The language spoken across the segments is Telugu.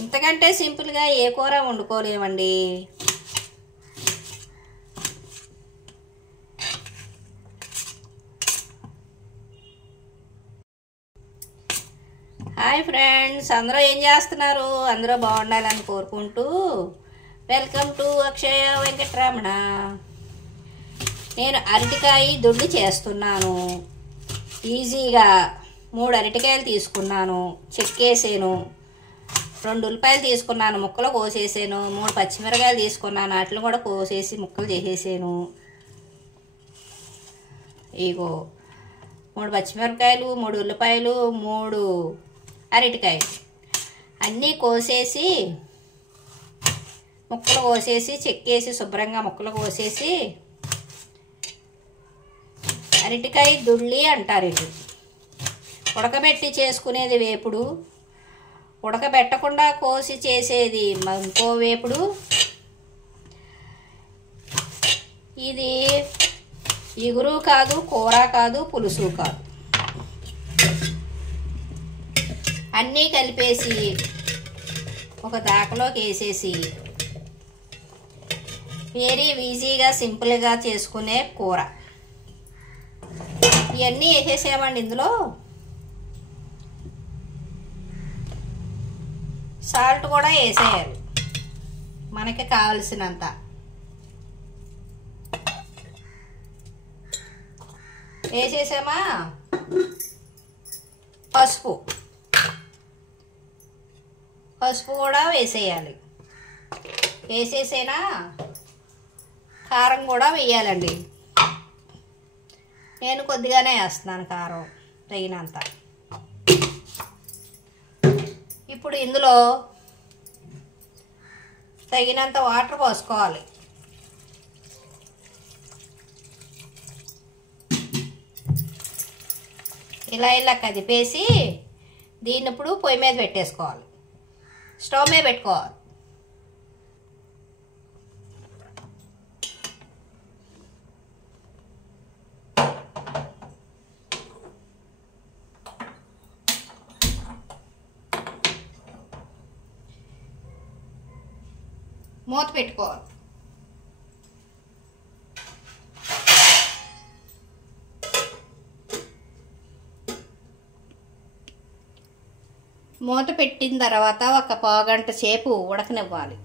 ఇంతకంటే సింపుల్గా ఏ కూర వండుకోలేమండి. హాయ్ ఫ్రెండ్స్, అందరూ ఏం చేస్తున్నారు? అందరూ బాగుండాలని కోరుకుంటూ వెల్కమ్ టు అక్షయ వెంకటరమణ. నేను అరటికాయ దొడ్డు చేస్తున్నాను. ఈజీగా 3 అరటికాయలు తీసుకున్నాను, చెక్కేసాను. 2 ఉల్లిపాయలు తీసుకున్నాను, ముక్కలు కోసేసాను. 3 పచ్చిమిరకాయలు తీసుకున్నాను, వాటిని కూడా కోసేసి ముక్కలు చేసేసాను. ఇగో 3 పచ్చిమిరకాయలు, 3 ఉల్లిపాయలు, 3 అరటికాయలు అన్నీ కోసేసి ముక్కలు కోసేసి చెక్కేసి శుభ్రంగా ముక్కలు కోసేసి అరటికాయ దుళ్ళి అంటారు. ఇది ఉడకబెట్టి చేసుకునేది వేపుడు, ఉడకబెట్టకుండా కోసి చేసేది ఇంకో వేపుడు. ఇది ఇగురు కాదు, కూర కాదు, పులుసు కాదు, అన్నీ కలిపేసి ఒక దాకలోకి వేసేసి వెరీ ఈజీగా సింపుల్గా చేసుకునే కూర. ఇవన్నీ వేసేసామండి. ఇందులో సాల్ట్ కూడా వేసేయాలి మనకి కావలసినంత. వేసేసామా? పసుపు కూడా వేసేయాలి. వేసేసేనా కారం కూడా వేయాలండి. నేను కొద్దిగానే వేస్తున్నాను కారం, తగినంత. ఇప్పుడు ఇందులో తగినంత వాటర్ పోసుకోవాలి. ఇలా కదిపేసి దీన్ని ఇప్పుడు పొయ్యి మీద పెట్టేసుకోవాలి, స్టవ్ మీద పెట్టుకోవాలి. మూత పెట్టుకోవాలి. మూత పెట్టిన తర్వాత ఒక పావుగంట సేపు ఉడకనివ్వాలి.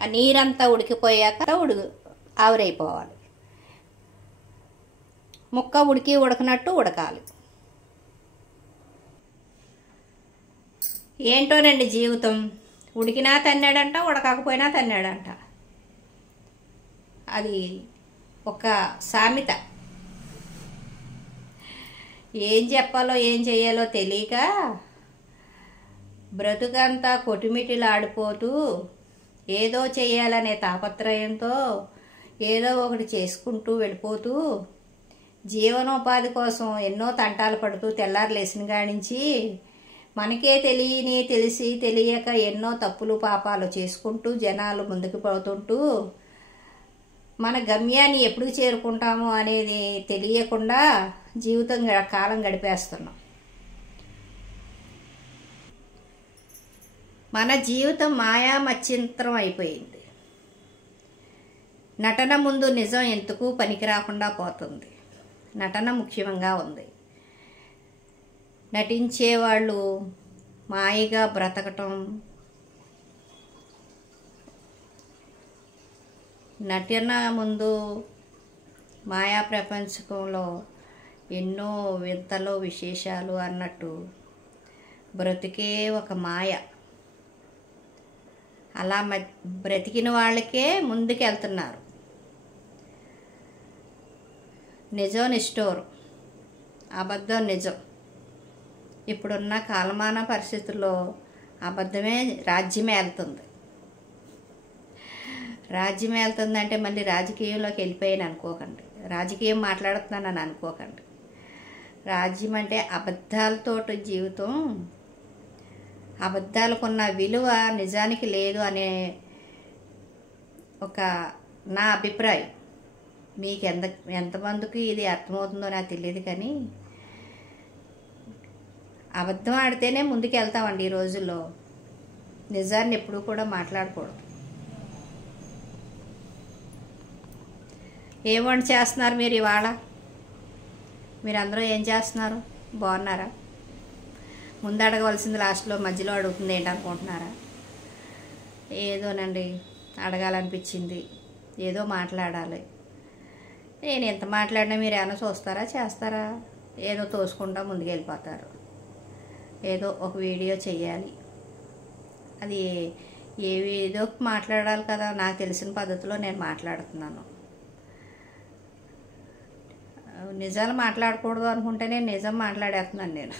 ఆ నీరంతా ఉడికిపోయాక ఆవిరైపోవాలి. ముక్క ఉడికినట్టు ఉడకాలి. ఏంటోనండి జీవితం, ఉడికినా తన్నాడంట, ఉడకకపోయినా తన్నాడంట. అది ఒక సామెత. ఏం చెప్పాలో ఏం చేయాలో తెలియక బ్రతుకంతా కొటిమిటిలాడిపోతూ ఏదో చేయాలనే తాపత్రయంతో ఏదో ఒకటి చేసుకుంటూ వెళ్ళిపోతూ జీవనోపాధి కోసం ఎన్నో తంటాలు పడుతూ తెల్లారు లేసిన కానించి మనకే తెలిసి తెలియక ఎన్నో తప్పులు పాపాలు చేసుకుంటూ జనాలు ముందుకు పోతుంటూ మన గమ్యాన్ని ఎప్పుడు చేరుకుంటాము అనేది తెలియకుండా జీవితం కాలం గడిపేస్తున్నాం. మన జీవితం మాయామచ్చింత్రం అయిపోయింది. నటన ముందు నిజం ఎందుకు పనికి రాకుండా పోతుంది. నటన ముఖ్యంగా ఉంది. నటించేవాళ్ళు మాయగా బ్రతకటం, నటన ముందు మాయా ప్రపంచంలో ఎన్నో వింతలు విశేషాలు అన్నట్టు బ్రతికే ఒక మాయ. అలా బ్రతికిన వాళ్ళకే ముందుకు వెళ్తున్నారు. నిజం నిష్ఠూరం, అబద్ధం నిజం. ఇప్పుడున్న కాలమాన పరిస్థితుల్లో అబద్ధమే రాజ్యమే వెళ్తుంది. రాజ్యం వెళ్తుందంటే మళ్ళీ రాజకీయంలోకి వెళ్ళిపోయాను అనుకోకండి, రాజకీయం మాట్లాడుతున్నానని అనుకోకండి. రాజ్యం అంటే అబద్ధాలతోటి జీవితం, అబద్ధాలకున్న విలువ నిజానికి లేదు అనే ఒక నా అభిప్రాయం. మీకు ఎంతమందికి ఇది అర్థమవుతుందో నాకు తెలియదు, కానీ అబద్ధం ఆడితేనే ముందుకు వెళ్తామండి ఈ రోజుల్లో. నిజాన్ని ఎప్పుడూ కూడా మాట్లాడకూడదు. ఏం వంట చేస్తున్నారు మీరు ఇవాళ? మీరందరూ ఏం చేస్తున్నారు? బాగున్నారా? ముందు అడగవలసింది లాస్ట్లో, మధ్యలో అడుగుతుంది ఏంటనుకుంటున్నారా? ఏదోనండి, అడగాలనిపించింది, ఏదో మాట్లాడాలి. నేను ఎంత మాట్లాడినా మీరు ఏమైనా చూస్తారా, చేస్తారా? ఏదో తోసుకుంటా ముందుకు వెళ్ళిపోతారు. ఏదో ఒక వీడియో చెయ్యాలి, అది ఏదో మాట్లాడాలి కదా. నాకు తెలిసిన పద్ధతిలో నేను మాట్లాడుతున్నాను. నిజాలు మాట్లాడకూడదు అనుకుంటే నేను నిజం మాట్లాడేస్తున్నాను నేను.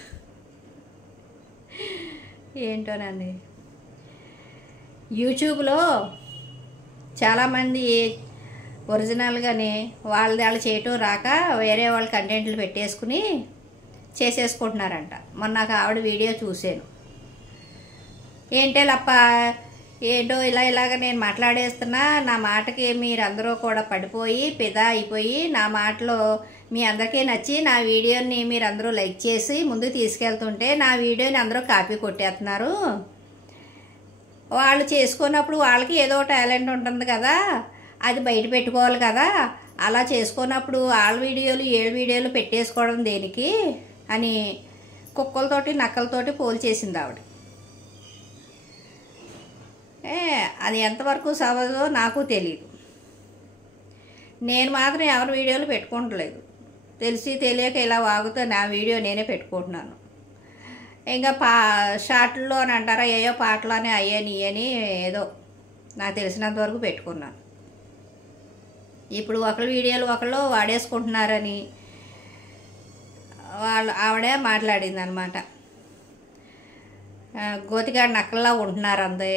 ఏంటోనండి, యూట్యూబ్లో చాలామంది ఒరిజినల్గానే వాళ్ళు చేయటం రాక వేరే వాళ్ళ కంటెంట్లు పెట్టేసుకుని చేసేసుకుంటున్నారంట. మొన్న నాకు ఆవిడ వీడియో చూశాను. ఏంటే లప్ప, ఏంటో ఇలాగ నేను మాట్లాడేస్తున్నా, నా మాటకి మీరందరూ కూడా పడిపోయి పిదా అయిపోయి నా మాటలో మీ అందరికీ నచ్చి నా వీడియోని మీరందరూ లైక్ చేసి ముందుకు తీసుకెళ్తుంటే నా వీడియోని అందరూ కాపీ కొట్టేస్తున్నారు. వాళ్ళు చేసుకున్నప్పుడు వాళ్ళకి ఏదో టాలెంట్ ఉంటుంది కదా, అది బయట పెట్టుకోవాలి కదా. అలా చేసుకున్నప్పుడు వాళ్ళ వీడియోలు 7 వీడియోలు పెట్టేసుకోవడం దేనికి అని కుక్కలతోటి నక్కలతోటి పోల్చేసింది ఆవిడ. అది ఎంతవరకు సవదో నాకు తెలియదు. నేను మాత్రం ఎవరి వీడియోలు పెట్టుకోవట్లేదు. తెలిసి తెలియక ఇలా వాగుతా నా వీడియో నేనే పెట్టుకుంటున్నాను. ఇంకా షార్ట్లో అని అంటారా, ఏయో పాటలోనే అయ్యని ఏదో నాకు తెలిసినంత వరకు పెట్టుకున్నాను. ఇప్పుడు ఒకళ్ళ వీడియోలు ఒకళ్ళు వాడేసుకుంటున్నారని ఆవిడే మాట్లాడింది అనమాట. గోతిగాడు నక్కల్లా ఉంటున్నారు అందే,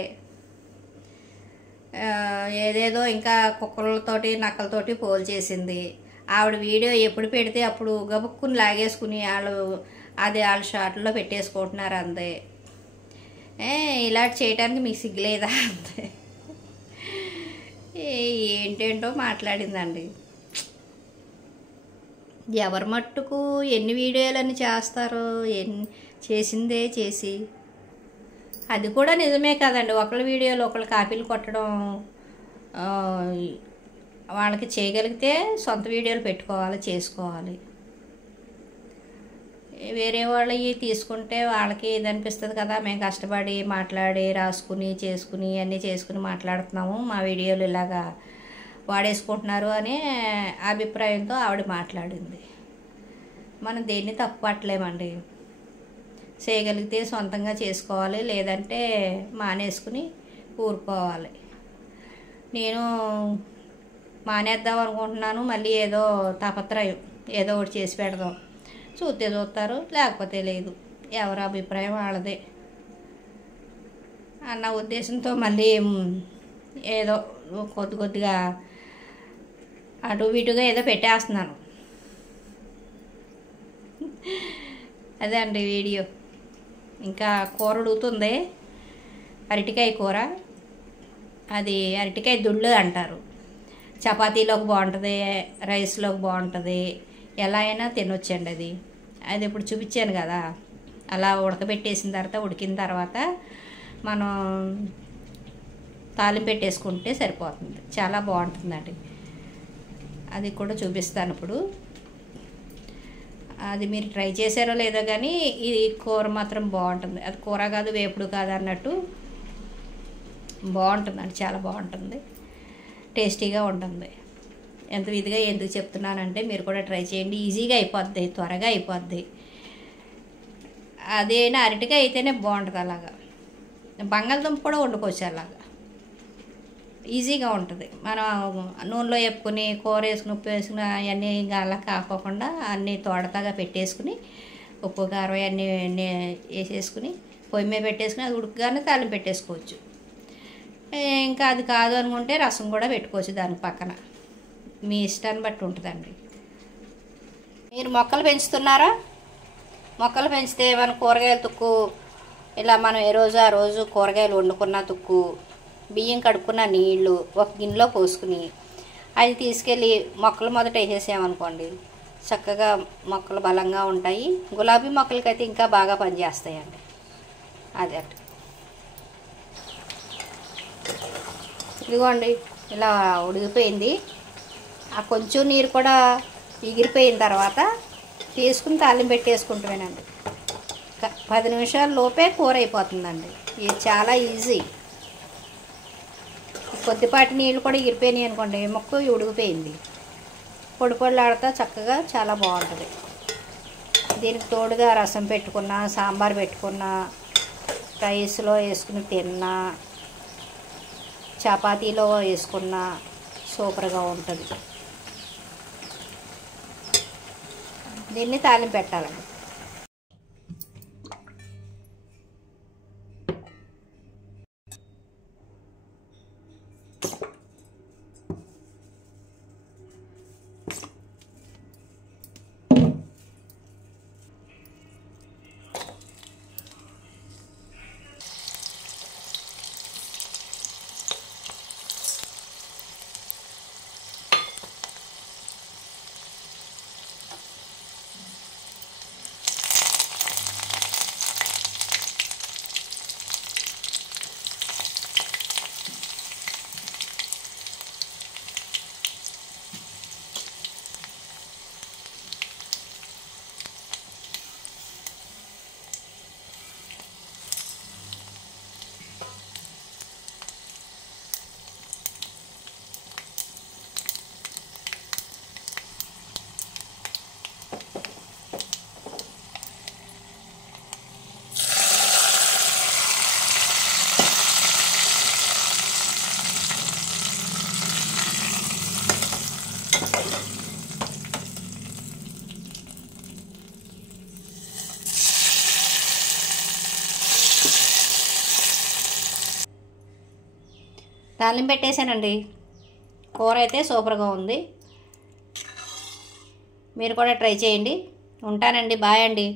ఏదేదో ఇంకా కుక్కలతోటి నక్కలతోటి పోల్చేసింది. ఆవిడ వీడియో ఎప్పుడు పెడితే అప్పుడు గబుక్కుని లాగేసుకుని వాళ్ళ షార్ట్లో పెట్టేసుకుంటున్నారు అందే. ఇలా చేయడానికి మీకు సిగ్గులేదా అంతే. ఏంటేంటో మాట్లాడిందండి. ఎవరి మట్టుకు ఎన్ని వీడియోలని చేస్తారో, చేసిందే చేసి. అది కూడా నిజమే కదండి, ఒకళ్ళ వీడియోలు ఒకళ్ళు కాపీలు కొట్టడం. వాళ్ళకి చేయగలిగితే సొంత వీడియోలు పెట్టుకోవాలి, చేసుకోవాలి. వేరే వాళ్ళవి తీసుకుంటే వాళ్ళకి ఇది అనిపిస్తుంది కదా, మేము కష్టపడి మాట్లాడి రాసుకుని చేసుకుని అన్నీ చేసుకుని మాట్లాడుతున్నాము, మా వీడియోలు ఇలాగా వాడేసుకుంటున్నారు అనే అభిప్రాయంతో ఆవిడ మాట్లాడింది. మనం దేన్ని తప్పు పట్టలేమండి. చేయగలిగితే సొంతంగా చేసుకోవాలి, లేదంటే మానేసుకుని ఊరుకోవాలి. నేను మానేద్దాం అనుకుంటున్నాను, మళ్ళీ ఏదో తాపత్రయం, ఏదో ఒకటి చేసి పెడదాం, చూస్తే చూస్తారు లేకపోతే లేదు, ఎవరి అభిప్రాయం వాళ్ళదే అన్న ఉద్దేశంతో మళ్ళీ ఏదో కొద్దిగా అటు ఇటుగా ఏదో పెట్టేస్తున్నాను. అదే అండి వీడియో. ఇంకా కూర ఉడుకుతుంది, అరటికాయ కూర. అది అరటికాయ దుళ్ళు అంటారు. చపాతీలోకి బాగుంటుంది, రైస్లోకి బాగుంటుంది, ఎలా అయినా తినొచ్చండి అది. అది ఇప్పుడు చూపించాను కదా, అలా ఉడకబెట్టేసిన తర్వాత ఉడికిన తర్వాత మనం తాలింపు పెట్టేసుకుంటే సరిపోతుంది, చాలా బాగుంటుందండి. అది కూడా చూపిస్తాను ఇప్పుడు. అది మీరు ట్రై చేశారో లేదో కానీ ఈ కూర మాత్రం బాగుంటుంది. అది కూర కాదు వేపుడు కాదు అన్నట్టు బాగుంటుందండి, చాలా బాగుంటుంది, టేస్టీగా ఉంటుంది. ఎంత విధిగా ఎందుకు చెప్తున్నానంటే మీరు కూడా ట్రై చేయండి, ఈజీగా అయిపోద్ది, త్వరగా అయిపోద్ది. అదేనా అరటికాయ అయితేనే బాగుంటుంది. అలాగా బంగాళదుంప కూడా వండుకోవచ్చు, అలాగా ఈజీగా ఉంటుంది. మనం నూనెలో వేపుకొని కూర వేసుకుని ఉప్పు వేసుకుని అవన్నీ ఇంకా అలా కాకోకుండా అన్నీ తోడతాగా పెట్టేసుకుని ఉప్పు కారం అన్నీ వేసేసుకుని పొయ్యి మీద పెట్టేసుకుని అది ఉడకగానే తాలింపు పెట్టేసుకోవచ్చు. ఇంకా అది కాదు అనుకుంటే రసం కూడా పెట్టుకోవచ్చు దాని పక్కన, మీ ఇష్టాన్ని బట్టి ఉంటుందండి. మీరు మొక్కలు పెంచుతున్నారా? మొక్కలు పెంచితే మన కూరగాయల తుక్కు ఇలా మనం ఏ రోజు ఆ రోజు కూరగాయలు వండుకున్న తుక్కు, బియ్యం కడుక్కున్న నీళ్లు ఒక గిన్నెలో పోసుకుని అది తీసుకెళ్ళి మొక్కలు మొదట వేసేసామనుకోండి, చక్కగా మొక్కలు బలంగా ఉంటాయి. గులాబీ మొక్కలకైతే ఇంకా బాగా పనిచేస్తాయండి. అదే ఇదిగోండి ఇలా ఉడికిపోయింది. ఆ కొంచెం నీరు కూడా ఎగిరిపోయిన తర్వాత తీసుకుని తాలింపు పెట్టేసుకుంటామేనండి. 10 నిమిషాల లోపే కూర అయిపోతుందండి. ఇది చాలా ఈజీ. కొద్దిపాటి నీళ్ళు కూడా ఎగిరిపోయినాయి అనుకోండి, ముక్క ఉడికిపోయింది. పొడి పొడిలాడుతా చక్కగా చాలా బాగుంటుంది. దీనికి తోడుగా రసం పెట్టుకున్నా, సాంబార్ పెట్టుకున్నా, రైస్లో వేసుకుని తిన్నా, చపాతీలో వేసుకున్నా సూపర్గా ఉంటుంది. దీన్ని తాలింపు పెట్టాలండి. తాలింపు పెట్టేశానండి. కూర అయితే సూపర్గా ఉంది. మీరు కూడా ట్రై చేయండి. ఉంటానండి. బాయ్ అండి.